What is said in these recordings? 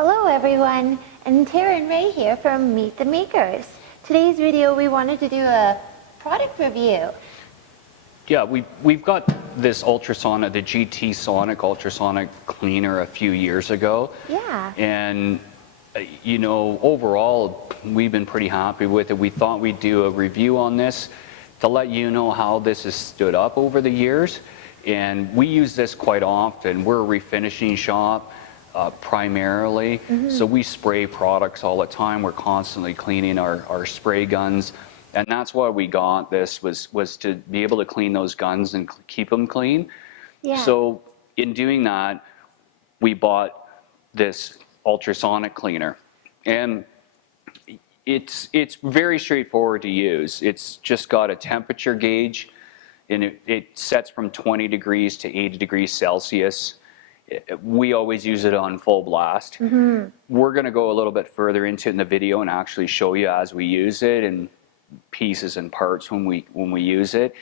Hello everyone, and Terra and Ray here from Meet the Makers. Today's video we wanted to do a product review. Yeah, we've got this Ultrasonic, the GT Sonic Ultrasonic cleaner a few years ago. Yeah. And you know, overall we've been pretty happy with it. We thought we'd do a review on this to let you know how this has stood up over the years. And we use this quite often. We're a refinishing shop. Primarily, so we spray products all the time. We're constantly cleaning our spray guns, and that's why we got this was to be able to clean those guns and keep them clean. Yeah. So in doing that, we bought this ultrasonic cleaner, and it's very straightforward to use. It's just got a temperature gauge, and it sets from 20 degrees to 80 degrees Celsius. We always use it on full blast. We're going to go a little bit further into it in the video and actually show you as we use it and pieces and parts when we use it.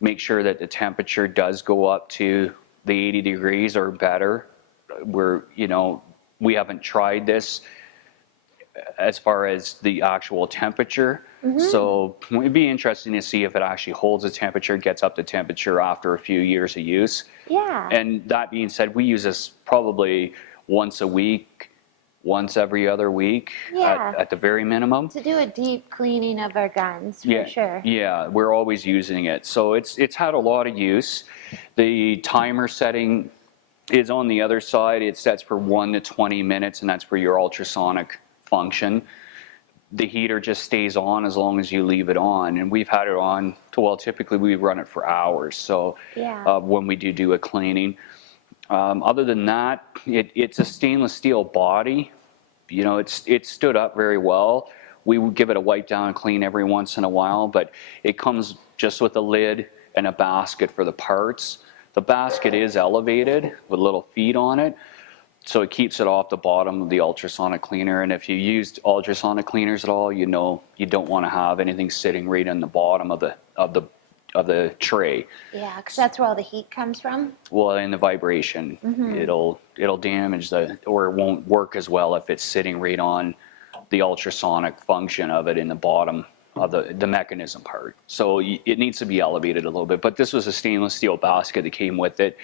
Make sure that the temperature does go up to the 80 degrees or better. We haven't tried this as far as the actual temperature. So it'd be interesting to see if it actually holds the temperature, gets up to temperature after a few years of use. Yeah. And that being said, we use this probably once a week, once every other week, at the very minimum. To do a deep cleaning of our guns, for sure. Yeah, we're always using it. So it's had a lot of use. The timer setting is on the other side. It sets for 1 to 20 minutes, and that's for your ultrasonic function. The heater just stays on as long as you leave it on, and we've had it on typically we run it for hours. So when we do a cleaning, other than that, it's a stainless steel body. You know, it stood up very well. We would give it a wipe down and clean every once in a while, but it comes just with a lid and a basket for the parts. The basket is elevated with little feet on it, so it keeps it off the bottom of the ultrasonic cleaner. And if you used ultrasonic cleaners at all, you know you don't want to have anything sitting right on the bottom of the tray. Yeah, because that's where all the heat comes from. Well, and the vibration, it'll damage or it won't work as well if it's sitting right on the ultrasonic function of it in the bottom of the mechanism part. So it needs to be elevated a little bit. But this was a stainless steel basket that came with it.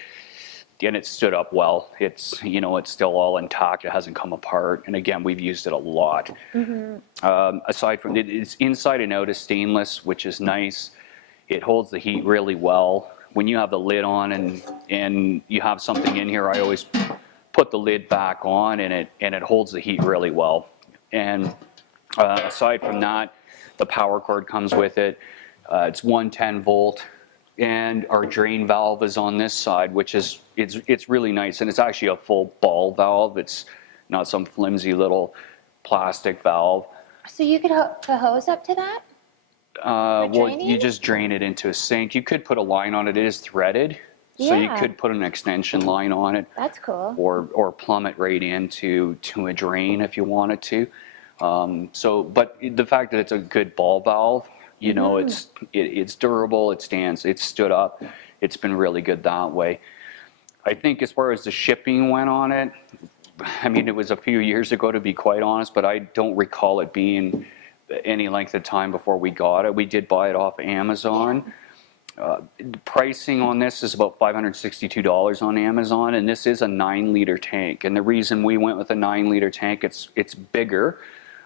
And it stood up well. It's still all intact. It hasn't come apart. And again, we've used it a lot. Aside from it's inside and out is stainless, which is nice. It holds the heat really well. When you have the lid on and you have something in here, I always put the lid back on, and it holds the heat really well. And aside from that, the power cord comes with it. It's 110 volt. And our drain valve is on this side, which is it's really nice, and it's actually a full ball valve. It's not some flimsy little plastic valve. So you could hook the hose up to that? Well, you just drain it into a sink. You could put a line on it. It is threaded, so you could put an extension line on it. That's cool. Or plumb it right into a drain if you wanted to. But the fact that it's a good ball valve. You know, it's durable, it stands, it's stood up, it's been really good that way. I think as far as the shipping went on it, I mean, it was a few years ago to be quite honest, but I don't recall it being any length of time before we got it. We did buy it off Amazon. The pricing on this is about $562 on Amazon, and this is a 9-liter tank. And the reason we went with a 9-liter tank, it's bigger,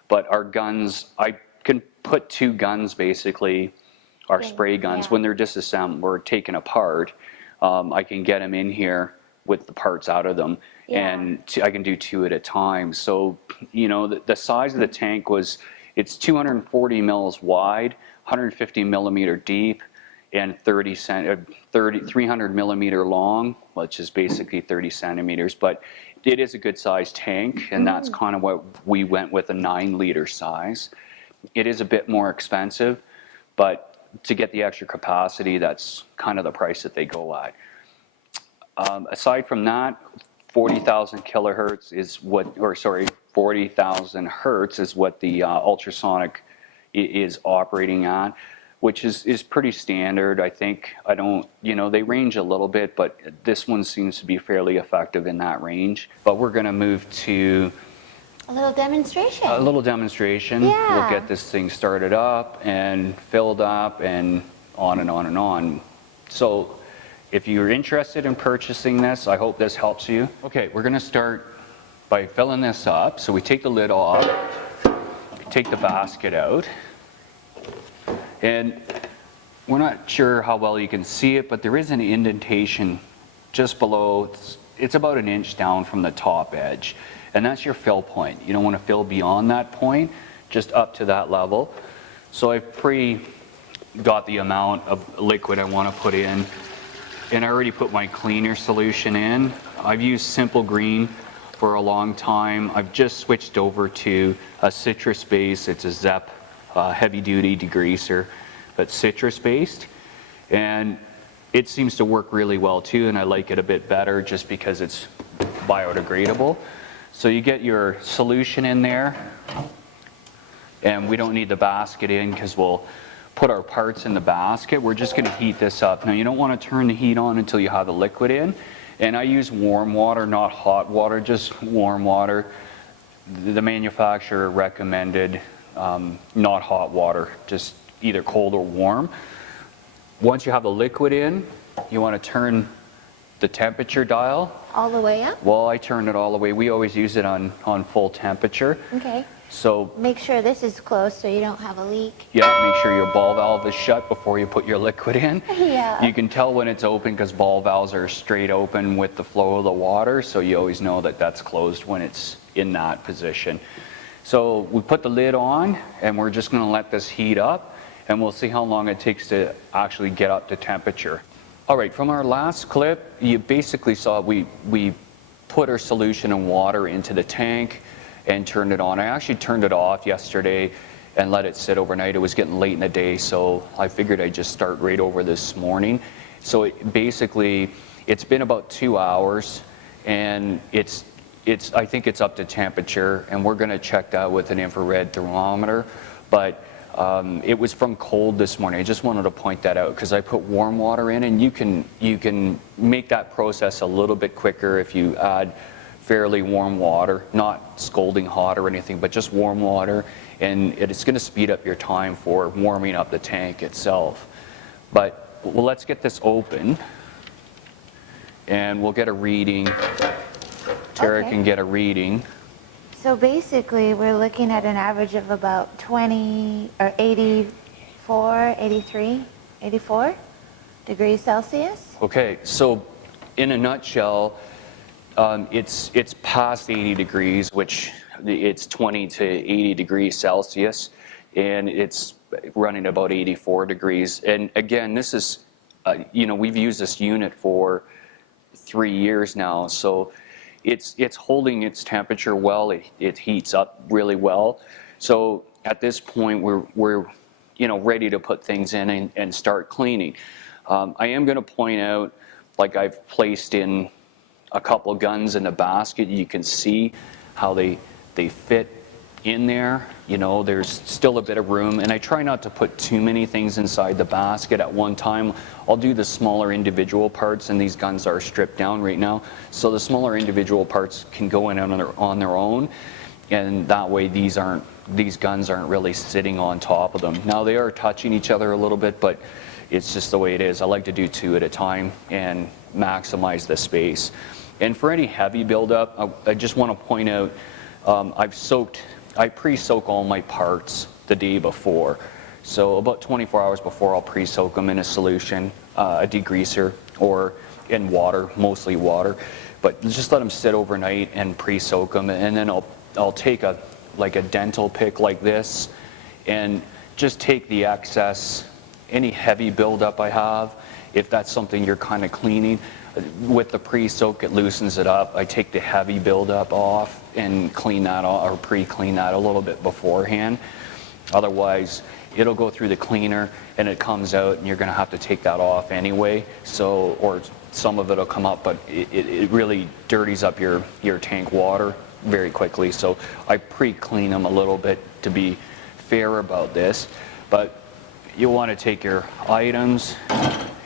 but our guns, I can put 2 guns basically, our spray guns, when they're disassembled or taken apart. I can get them in here with the parts out of them, and I can do 2 at a time. So, you know, the size of the tank it's 240 mils wide, 150 millimeter deep, and 300 millimeter long, which is basically 30 centimeters. But it is a good sized tank, and that's kind of what we went with, a 9-liter size. It is a bit more expensive, but to get the extra capacity, that's kind of the price that they go at. Aside from that, 40,000 kilohertz is 40,000 hertz is what the ultrasonic is operating at, which is pretty standard. I think, they range a little bit, but this one seems to be fairly effective in that range. But we're going to move to A little demonstration. A little demonstration. Yeah. We'll get this thing started up and filled up and on and on and on. So if you're interested in purchasing this, I hope this helps you. Okay, we're gonna start by filling this up. So we take the lid off, take the basket out, and we're not sure how well you can see it, but there is an indentation just below. It's about an inch down from the top edge. And that's your fill point. You don't want to fill beyond that point, just up to that level. So I've got the amount of liquid I want to put in, and I already put my cleaner solution in. I've used Simple Green for a long time. I've just switched over to a citrus base. It's a ZEP heavy duty degreaser, but citrus based. And it seems to work really well too, and I like it a bit better just because it's biodegradable. So you get your solution in there, and we don't need the basket in because we'll put our parts in the basket. We're just going to heat this up. Now you don't want to turn the heat on until you have the liquid in, and I use warm water, not hot water, just warm water. The manufacturer recommended not hot water, just either cold or warm. Once you have the liquid in, you want to turn the temperature dial. All the way up? Well, I turn it all the way. We always use it on full temperature. Okay. So make sure this is closed so you don't have a leak. Yeah, make sure your ball valve is shut before you put your liquid in. Yeah. You can tell when it's open because ball valves are straight open with the flow of the water, so you always know that that's closed when it's in that position. So we put the lid on, and we're just going to let this heat up, and we'll see how long it takes to actually get up to temperature. All right, from our last clip, you basically saw we put our solution and water into the tank and turned it on. I actually turned it off yesterday and let it sit overnight. It was getting late in the day, so I figured I'd just start right over this morning. So basically, it's been about 2 hours, and I think it's up to temperature, and we're gonna check that with an infrared thermometer. But it was from cold this morning. I just wanted to point that out because I put warm water in, and you can make that process a little bit quicker if you add fairly warm water, not scalding hot or anything, but just warm water, and it's going to speed up your time for warming up the tank itself. But well, let's get this open, and we'll get a reading. Terra can get a reading. So basically, we're looking at an average of about 20 or 84, 83, 84 degrees Celsius. Okay, so in a nutshell, it's past 80 degrees, which it's 20 to 80 degrees Celsius, and it's running about 84 degrees. And again, this is, we've used this unit for 3 years now, so it's holding its temperature well. It heats up really well. So at this point, we're ready to put things in and start cleaning. I am going to point out, like I've placed in a couple guns in the basket. You can see how they fit in there. There's still a bit of room, and I try not to put too many things inside the basket at one time. I'll do the smaller individual parts, and these guns are stripped down right now, so the smaller individual parts can go in on their own, and that way these guns aren't really sitting on top of them. Now they are touching each other a little bit, but it's just the way it is. I like to do 2 at a time and maximize the space. And for any heavy buildup, I just want to point out, I pre-soak all my parts the day before. So about 24 hours before, I'll pre-soak them in a solution, a degreaser, or in water, mostly water. But just let them sit overnight and pre-soak them, and then I'll take a dental pick like this, and just take the excess, any heavy buildup I have, if that's something you're kind of cleaning. With the pre-soak, it loosens it up. I take the heavy buildup off and clean that off, or pre-clean that a little bit beforehand. Otherwise, it'll go through the cleaner and it comes out, and you're going to have to take that off anyway. So, or some of it'll come up, but it really dirties up your tank water very quickly. So I pre-clean them a little bit to be fair about this. But you'll want to take your items,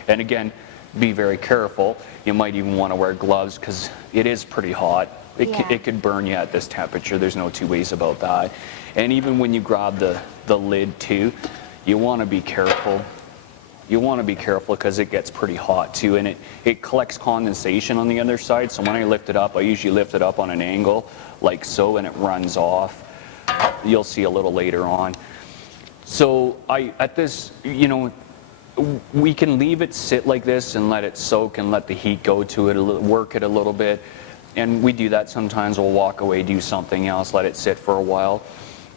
and again, be very careful. You might even want to wear gloves because it is pretty hot It could burn you at this temperature. There's no two ways about that. And even when you grab the lid too, you want to be careful. You want to be careful because it gets pretty hot too, and it collects condensation on the other side. So when I lift it up, I usually lift it up on an angle like so, and it runs off. You'll see a little later on. So at this, you know, we can leave it sit like this and let it soak and let the heat go to it, work it a little bit. And we do that sometimes. We'll walk away, do something else, let it sit for a while.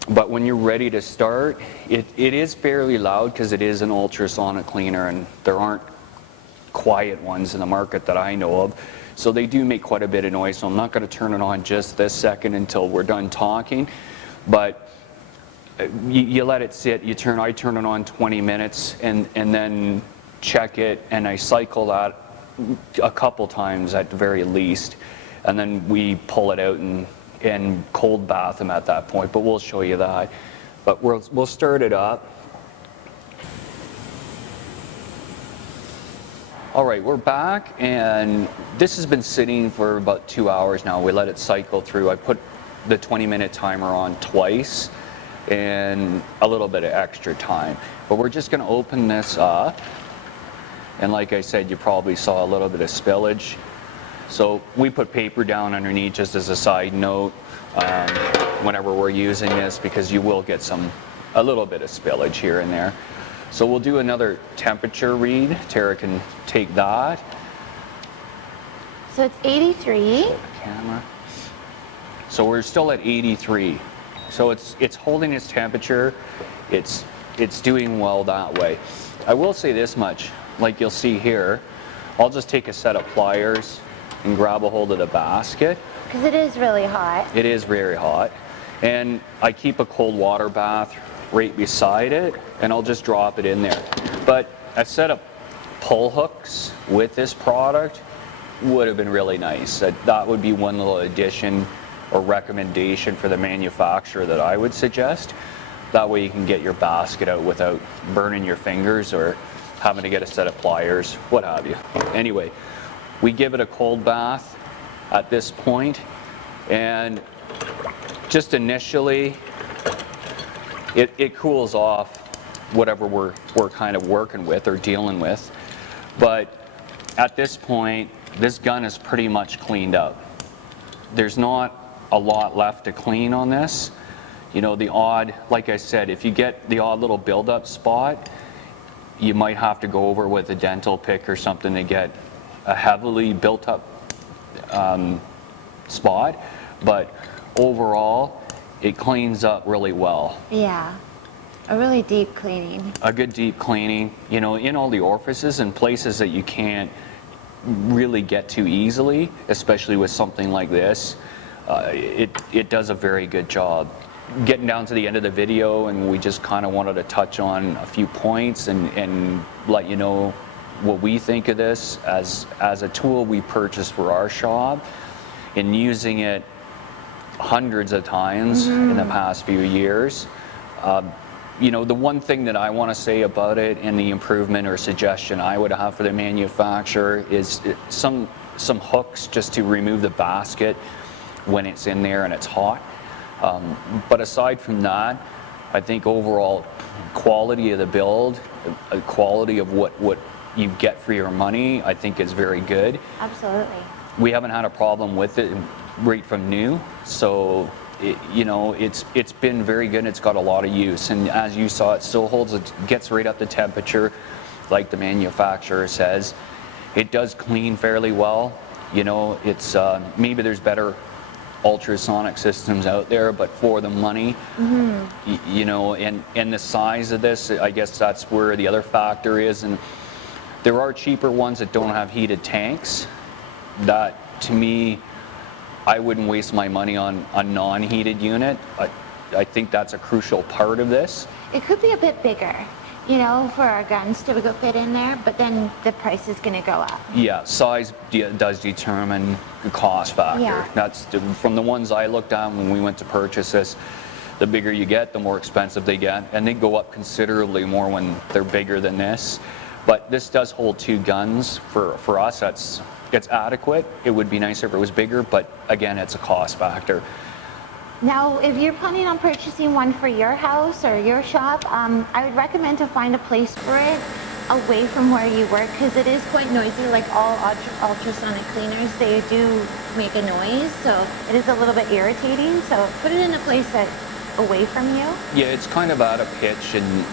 But when you're ready to start, it is fairly loud because it is an ultrasonic cleaner, and there aren't quiet ones in the market that I know of. So they do make quite a bit of noise, so I'm not going to turn it on just this second until we're done talking. But you let it sit, I turn it on 20 minutes and then check it, and I cycle that a couple times at the very least. And then we pull it out and cold bath them at that point, but we'll show you that. But we'll start it up. All right, we're back, and this has been sitting for about 2 hours now. We let it cycle through. I put the 20-minute timer on twice and a little bit of extra time. But we're just gonna open this up. And like I said, you probably saw a little bit of spillage. So we put paper down underneath just as a side note whenever we're using this, because you will get a little bit of spillage here and there. So we'll do another temperature read. Terra can take that. So it's 83. Camera. So we're still at 83. So it's holding its temperature. It's doing well that way. I will say this much, like you'll see here, I'll just take a set of pliers and grab a hold of the basket. Because it is really hot. It is very hot. And I keep a cold water bath right beside it, and I'll just drop it in there. But a set of pull hooks with this product would have been really nice. That would be one little addition or recommendation for the manufacturer that I would suggest. That way you can get your basket out without burning your fingers or having to get a set of pliers, what have you. Anyway, we give it a cold bath at this point, and just initially it cools off whatever we're kind of working with or dealing with. But at this point, this gun is pretty much cleaned up. There's not a lot left to clean on this. You know, the odd, like I said, if you get the odd little buildup spot, you might have to go over with a dental pick or something to get a heavily built up spot. But overall, it cleans up really well. Yeah, a really deep cleaning. A good deep cleaning, you know, in all the orifices and places that you can't really get to easily, especially with something like this. It does a very good job. Getting down to the end of the video, and we just kind of wanted to touch on a few points and let you know what we think of this as a tool we purchased for our shop, and using it hundreds of times in the past few years. You know, the one thing that I want to say about it, and the improvement or suggestion I would have for the manufacturer, is some hooks just to remove the basket when it's in there and it's hot. But aside from that, I think overall quality of the build, quality of what you get for your money, I think is very good. Absolutely. We haven't had a problem with it right from new, so you know, it's been very good. It's got a lot of use, and as you saw, it still holds, it gets right up the temperature like the manufacturer says. It does clean fairly well. You know, it's maybe there's better ultrasonic systems out there, but for the money, you know, and the size of this, I guess that's where the other factor is. And there are cheaper ones that don't have heated tanks. That, to me, I wouldn't waste my money on a non-heated unit. I think that's a crucial part of this. It could be a bit bigger, you know, for our guns to go fit in there, but then the price is going to go up. Yeah, size does determine the cost factor. Yeah. That's from the ones I looked at when we went to purchase this. The bigger you get, the more expensive they get, and they go up considerably more when they're bigger than this. But this does hold 2 guns. For us, it's adequate. It would be nicer if it was bigger, but again, it's a cost factor. Now, if you're planning on purchasing one for your house or your shop, I would recommend to find a place for it away from where you work, because it is quite noisy. Like all ultrasonic cleaners, they do make a noise, so it is a little bit irritating. So put it in a place that's away from you. Yeah, it's kind of at a pitch, and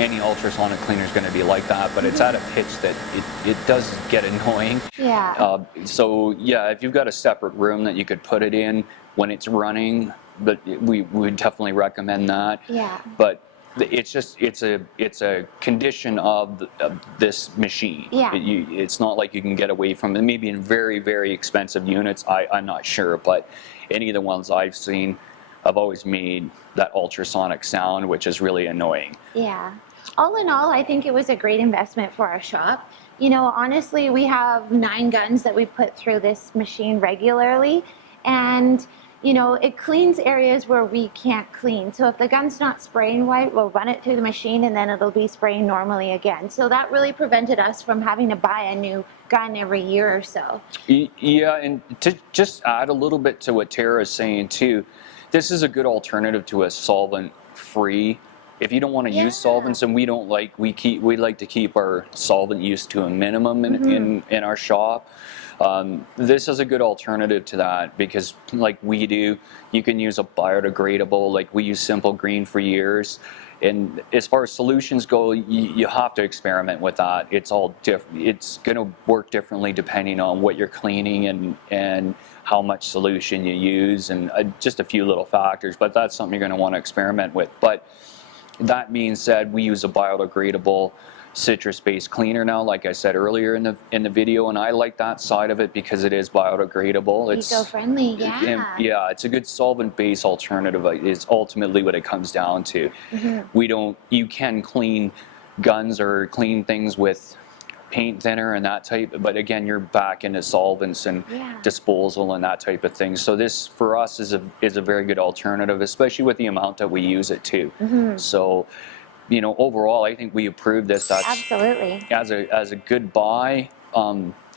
any ultrasonic cleaner is going to be like that, but it's at a pitch that it does get annoying. Yeah. So yeah, if you've got a separate room that you could put it in when it's running, but we would definitely recommend that. Yeah. But it's just it's a condition of this machine. Yeah. It's not like you can get away from it. Maybe in very, very expensive units, I'm not sure, but any of the ones I've seen have always made that ultrasonic sound, which is really annoying. Yeah. All in all, I think it was a great investment for our shop. You know, honestly, we have 9 guns that we put through this machine regularly, and you know, it cleans areas where we can't clean. So if the gun's not spraying white, we'll run it through the machine and then it'll be spraying normally again. So that really prevented us from having to buy a new gun every year or so. Yeah, and to just add a little bit to what Terra is saying too, this is a good alternative to a solvent-free. If you don't want to use solvents, and we like to keep our solvent use to a minimum in our shop. This is a good alternative to that, because like we do, you can use a biodegradable, like we use Simple Green for years. And as far as solutions go, you have to experiment with that. It's all different. It's going to work differently depending on what you're cleaning and how much solution you use, and just a few little factors. But that's something you're going to want to experiment with. But that being said, we use a biodegradable citrus-based cleaner now, like I said earlier in the video, and I like that side of it because it is biodegradable. It's eco-friendly, yeah. Yeah, it's a good solvent-based alternative. Is ultimately what it comes down to. You can clean guns or clean things with paint thinner and that type, but again, you're back into solvents and disposal and that type of thing. So this for us is a very good alternative, especially with the amount that we use it to. So, you know, overall, I think we approve this. That's absolutely as a good buy,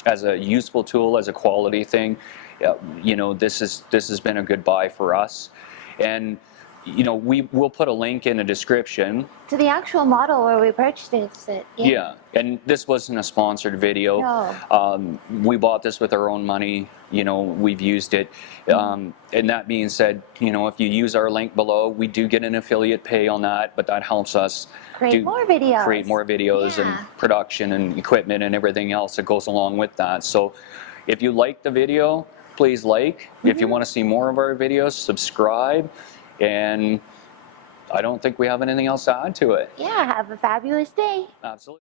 as a useful tool, as a quality thing. You know, this has been a good buy for us, and you know, we'll put a link in the description to the actual model where we purchased it. Yeah, and this wasn't a sponsored video. No. We bought this with our own money. You know, we've used it. And that being said, you know, if you use our link below, we do get an affiliate pay on that, but that helps us create more videos and production and equipment and everything else that goes along with that. So if you like the video, please like. If you want to see more of our videos, subscribe. And I don't think we have anything else to add to it. Yeah, have a fabulous day. Absolutely.